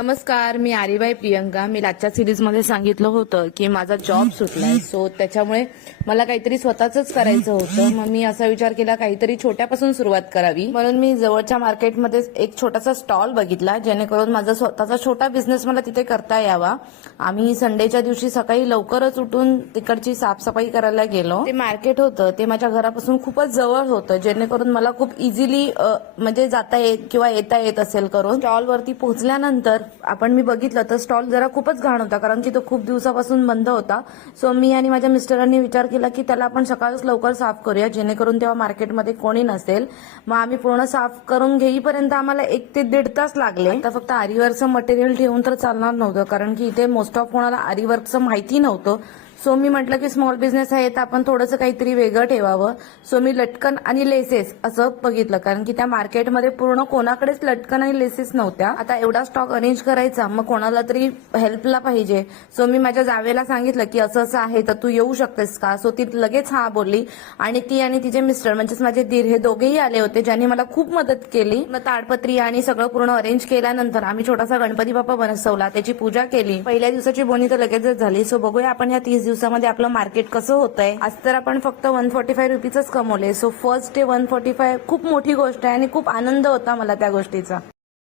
नमस्कार, मी आरीबाई प्रियंका. मी लाच्या सिरीजमध्ये सांगितलं होतं की माझा जॉब सुटलाय, सो त्याच्यामुळे मला काहीतरी स्वतःच करायचं होतं. मग मी असा विचार केला काहीतरी छोट्यापासून सुरुवात करावी, म्हणून मी जवळच्या मार्केटमध्ये एक छोटासा स्टॉल बघितला, जेणेकरून माझा स्वतःचा छोटा बिझनेस मला तिथे करता यावा. आम्ही संडेच्या दिवशी सकाळी लवकरच उठून तिकडची साफसफाई करायला गेलो. ते मार्केट होतं ते माझ्या घरापासून खूपच जवळ होतं, जेणेकरून मला खूप इझिली म्हणजे जाता येत किंवा येता येत असेल करून. स्टॉलवरती पोहोचल्यानंतर मी बघितलं तर स्टॉल जरा खूपच घाण होता, कारण की तो खूप दिवसापासून बंद होता. सो मी आणि माझ्या मिस्टरांनी विचार केला की त्याला आपण सकाळच लवकर साफ करूया, जेणेकरून तेव्हा मार्केटमध्ये कोणी नसेल. मग आम्ही पूर्ण साफ करून घेईपर्यंत आम्हाला 1 ते 1.5 तास लागले. आता फक्त आरीवर्कचं मटेरियल ठेवून तर चालणार नव्हतं, कारण की इथे मोस्ट ऑफ कोणाला आरीवर्कचं माहिती नव्हतं. सो मी म्हटलं की स्मॉल बिझनेस आहे तर आपण थोडंसं काहीतरी वेगळं ठेवावं. सो मी लटकन आणि लेसेस असं बघितलं, कारण की त्या मार्केटमध्ये पूर्ण कोणाकडेच लटकन आणि लेसेस नव्हत्या. आता एवढा स्टॉक अरेंज करायचा, मग कोणाला तरी हेल्पला पाहिजे. सो मी माझ्या जावेला सांगितलं की असं असं आहे तर तू येऊ शकतेस का. सो ती लगेच हा बोलली, आणि ती आणि तिचे मिस्टर म्हणजेच माझे दीर हे दोघेही आले होते, ज्यांनी मला खूप मदत केली. मग ताडपत्री आणि सगळं पूर्ण अरेंज केल्यानंतर आम्ही छोटासा गणपती बाप्पा बसवला, त्याची पूजा केली. पहिल्या दिवसाची बोनी तर लगेचच झाली. सो बघूया आपण या 30 दिवसामध्ये आपलं मार्केट कसं होतंय. आज तर आपण फक्त 145 रुपीजच कमवले. सो फर्स्ट डे 145 खूप मोठी गोष्ट आहे आणि खूप आनंद होता मला त्या गोष्टीचा.